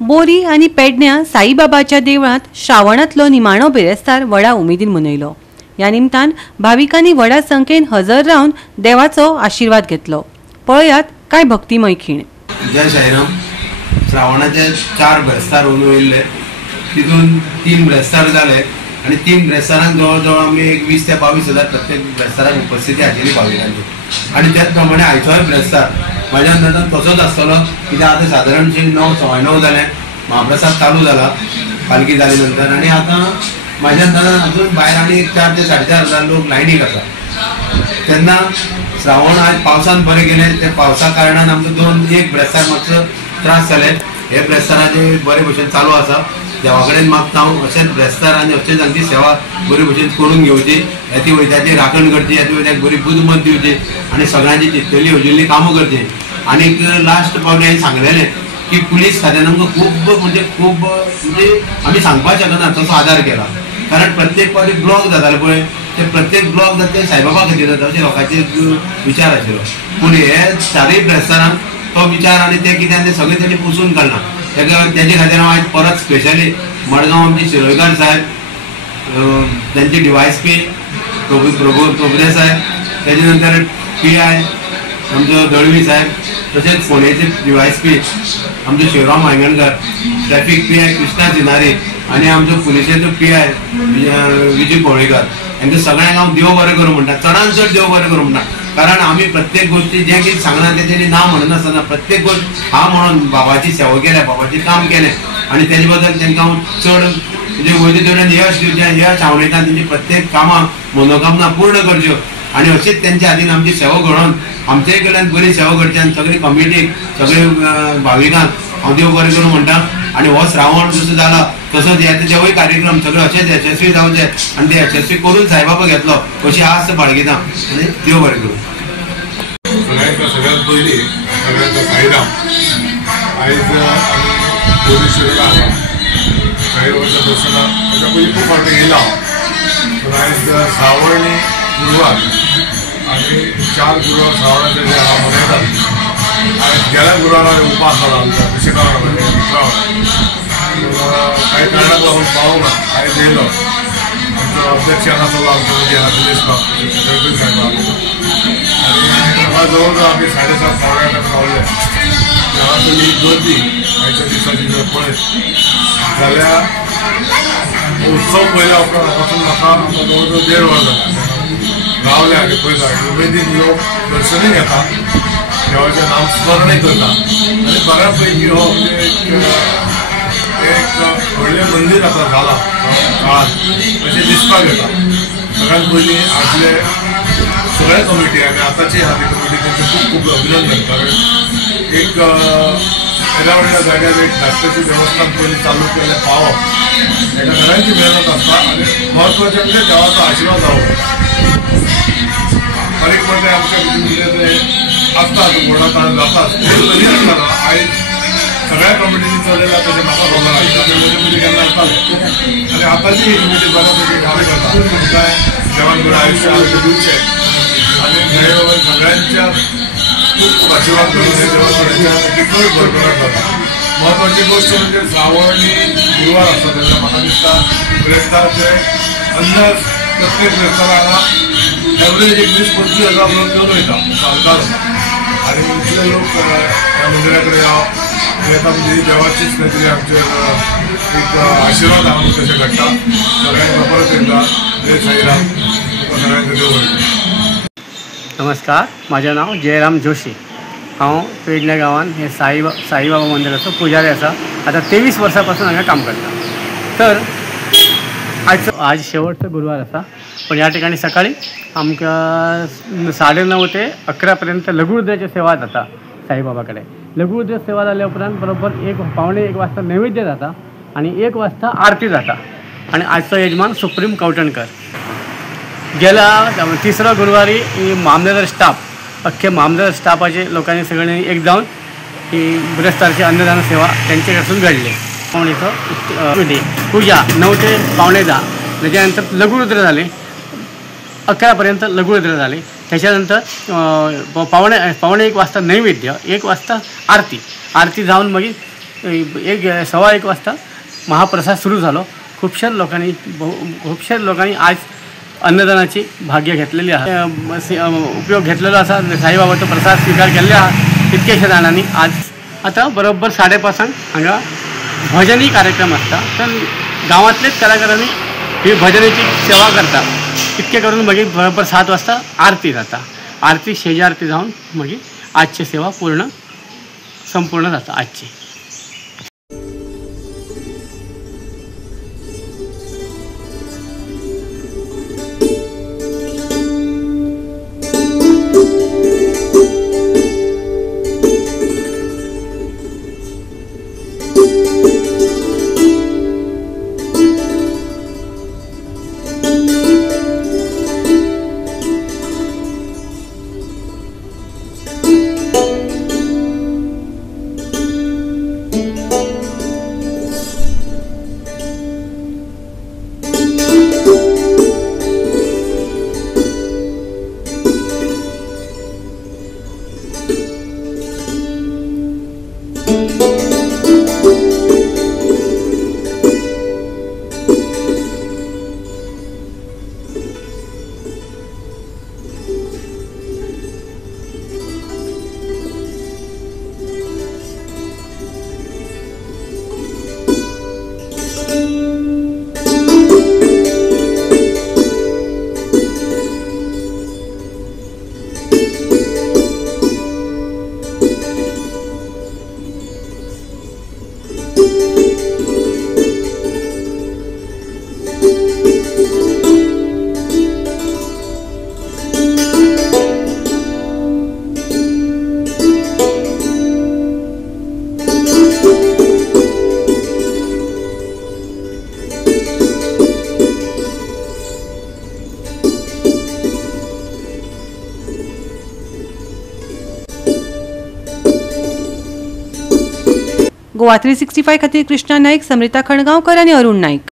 बोरी आणि पेडण्यां साईबाबाच्या देवळात श्रावणातलो निमाणो बिरेस्तार व्हडा उमेदीन मनयलो। या निमतान भाविकांनी व्हडा संख्येन हजर रावन देवाचो आशीर्वाद घेतलो। पळयात काय भक्तिमय खीण। जय साईराम। श्रावणाचे 4 ब्रेस्तार उरले, तितून 3 ब्रेस्तार जाले आणि 3 ब्रेस्तारांक जवळ आम्ही एक 20 ते 22 हजार प्रत्येक ब्रेस्ताराक उपस्थिती आशिल्ली भाविकांची। आणि त्याच प्रमाणे आयचोय ब्रेस्तार माझ्या अंदाजान तसोच आसतलो, कित्याक आतां सादारणशे 9:15 जाले, महाप्रसाद चालू जाला पालखी जाले नंतर। आणि आता माझ्या अंदाजान अजून भायर आनी 4 ते 4.5 हजार लोक लायनीक आसा। तेन्ना श्रावण आज पावसान बरे गेले, त्या पावसा कारणान आमकां एक ब्रेस्तार मातसो त्रास जाले। हे ब्रेस्ताराचे बरे भशेन चालू आसा। देवा कडेन मागता हांव अशेंच ब्रेस्तार आनी अशेंच तांची सेवा बरे भशेन करून घेवची, येती वयत्याची राखण करची, येती वयत्याक बरी बुदमत दिवची आणि सगळ्यांची चिंतलेली येवजिल्ली कामां करची। आनी लास्ट पावटी हांवें सांगलेलें की पुलीस खात्यान आमकां खूब आमी सांगपाक शकना तसो आदार केला। कारण प्रत्येक पावटी ब्लॉक जाताले पळय, ते प्रत्येक ब्लॉक जाता ते साईबाबा खातीर जाता अशें लोकांचे विचार आशिल्लो। पूण हे 4 ब्रेस्तारांक तो विचार आनी ते कितें ते सगळे तेणी पुसून काडला। त्याचे खातीर हांव आयज परत स्पेशली मडगांव आमचे शिरोयकार साहेब, त्यांचे DYSP प्रभुदेसाय साहेब, त्याचे नंतर PI आमचो दळवी साहेब, तशेंच फोंडेचे DYSP आमचे शिवराम वांयगणकर, ट्रॅफिक PI कृष्णा सिनारी आणि आमचो पुलिशेचो PI विजय कोळेकर, हांकां सगळ्यांक हांव देव बरें करूं म्हणटा, चडांत चड देव बरें करूं म्हणटा। कारण आम्ही प्रत्येक गोष्टी जे कितें सांगना तेजेनी नांव म्हणनासतना प्रत्येक गोष्ट हा म्हणून बाबाची सेवा केल्या, बाबाची काम केलें आणि तेजे बद्दल तांकां हांव चड म्हणजे वयले तेवढ्यान यश दिवचें, यश हांवयता तेंची प्रत्येक कामां मनोकामना पूर्ण करच्यो आणि अशीच त्यांच्या हातीन आमची सेवा घडोवन आमचे कडल्यान बरी सेवा करची आणि सगळी कमिटीक सगळे भाविकांक हांव देव बरें करूं म्हणटा। आणि हो श्रावण जसो जाला तसोच जेवय कार्यक्रम सगळे अशेच यशस्वी जावचे आणि ते यशस्वी करून साईबाबा घेतलो अशी आस्त बाळगिता आणि देव बरें करूं। सगळ्यात पयलीं सगळ्यांका साईराम। आयज पोलीस शिरोयकार साईबाबाच्या दर्शनाक ताच्या पयलीं खूब फावटी गेला, पूण आयज श्रावणी गुरुवार आनी 4 गुरुवार श्रावणाचे जे हांव मनयतात। आयज गेल्या गुरुवारा उपास जाला आमच्या काही कारणाक लागून पावूंक ना, आयज येयलो। आमचो अध्यक्ष आसलो आमचो दिनेश बाब साहेब आनी म्हाका जवळ जवळ आमी 7:30 पावणे पावले। देवाची गर्दी आयच्या दिसाची जर पळयत जाल्यार उत्सव पयल्या उपरांत वचून म्हाका जवळ जवळ 1.5 वर जालें रावले आनी पळयता उमेदीन लोक दर्शनूय घेता, देवाचें नाम स्मरणय करता आनी बऱ्यापैकी हो एक व्हडलें मंदीर आतां जाला काळांत अशें दिसपाक येता। सगळ्यांत पयलीं आदले सगळे कमिटी आनी आतांची हाती कमिटी तेंचे खूब अभिनंदन। कारण एक येद्या व्हडल्या जाग्यार एक धाकटेशी देवस्थान पयलीं चालू केलें पावप हेका सगळ्यांची मेहनत आसता आनी म्हत्वाचें म्हणजे देवाचो आशिर्वाद जावप। बारीक मोठे आमच्या भितर कितें आसता मोडाताण जातात, तरी आसतना आयज सगळ्या कमिटीनी चलयला तशें म्हाका खबर आसता आनी म्हजे मदीं केन्ना आसतालें आनी आतांची ही कमिटी बऱ्यापैकी काम करता। तुमकां देवान बरें आयुश्य आरोग्य दिवचें आनी साईबाबान सगळ्यांच्या खूब आशिर्वाद करून हे देवस्थानाच्या तितलोय भरभराट जाता। म्हत्वाची गोश्ट म्हणजे श्रावणी गुरुवार आसता तेन्ना म्हाका दिसता ब्रेस्तारचे अंदाज प्रत्येक ब्रेस्तारा हांगा एवरेज एक 20-25 हजार लोक घेवन वयता चालतालो आनी इतले लोक ह्या मंदिरा कडेन येता म्हणजे देवाचीच खंय तरी आमचेर एक आशिर्वाद आहा तशें घडटा। सगळ्यांक परत एकदा जय साईराम, सगळ्यांक देव बरें करूं। नमस्कार, माझे नाव जयराम जोशी। हांव पेडण्या गांवांत हे साईबाबा मंदिराचो पुजारी आसा। आता 23 वर्सांपासून हांगा काम करता। तर आज शेवटचो गुरुवार आसा, पण ह्या ठिकाणी सकाळी आमकां 9:30 ते 11 पर्यंत लघुरुद्राची सेवा जाता साईबाबा कडेन। लघुरुद्र सेवा जाल्या उपरांत बरोबर 1:15 वाजता नैवेद्य जाता आणि 1 वाजता आरती जाता। आणि आजचो यजमान सुप्रीम कवठणकर। गेल्या 3रा गुरुवारी मामलेदार स्टाफ अख्खे मामलेदार स्टाफाचे लोकांनी सगळ्यांनी एक जावन ही ब्रेस्तारची अन्नदान सेवा त्यांचे कडसून घडली। पूजा 9 ते 9:45, त्याच्यानंतर लघुरुद्र झाले, 11 पर्यंत लघुरुद्र झाले। त्याच्यानंतर 1:15 वाजता नैवेद्य, 1 वाजता आरती जाऊन मागीर एक 1:15 वाजता महाप्रसाद सुरू झालो. खूपशा लोकांनी आज अन्नदानाची भाग्य घेतलेली आहे, उपयोग घेतलेला असा. साईबाबाचो प्रसाद स्वीकार केल्ले आहा कितकेशा जाणांनी. आज आता बरोबर 5:30 हांगा भजनी कार्यक्रम असता. तर गांवांतलेच कलाकारांनी ही भजनीची सेवा करता. इतके करून मागीर बरोबर 7 वाजता आरती जाता. आरती शेजा आरती जावन मागीर आजची सेवा संपूर्ण जाता आजची. गोवा 365 खातीर कृष्णा नाईक, समृता खणगांवकर आनी अरुण नाईक.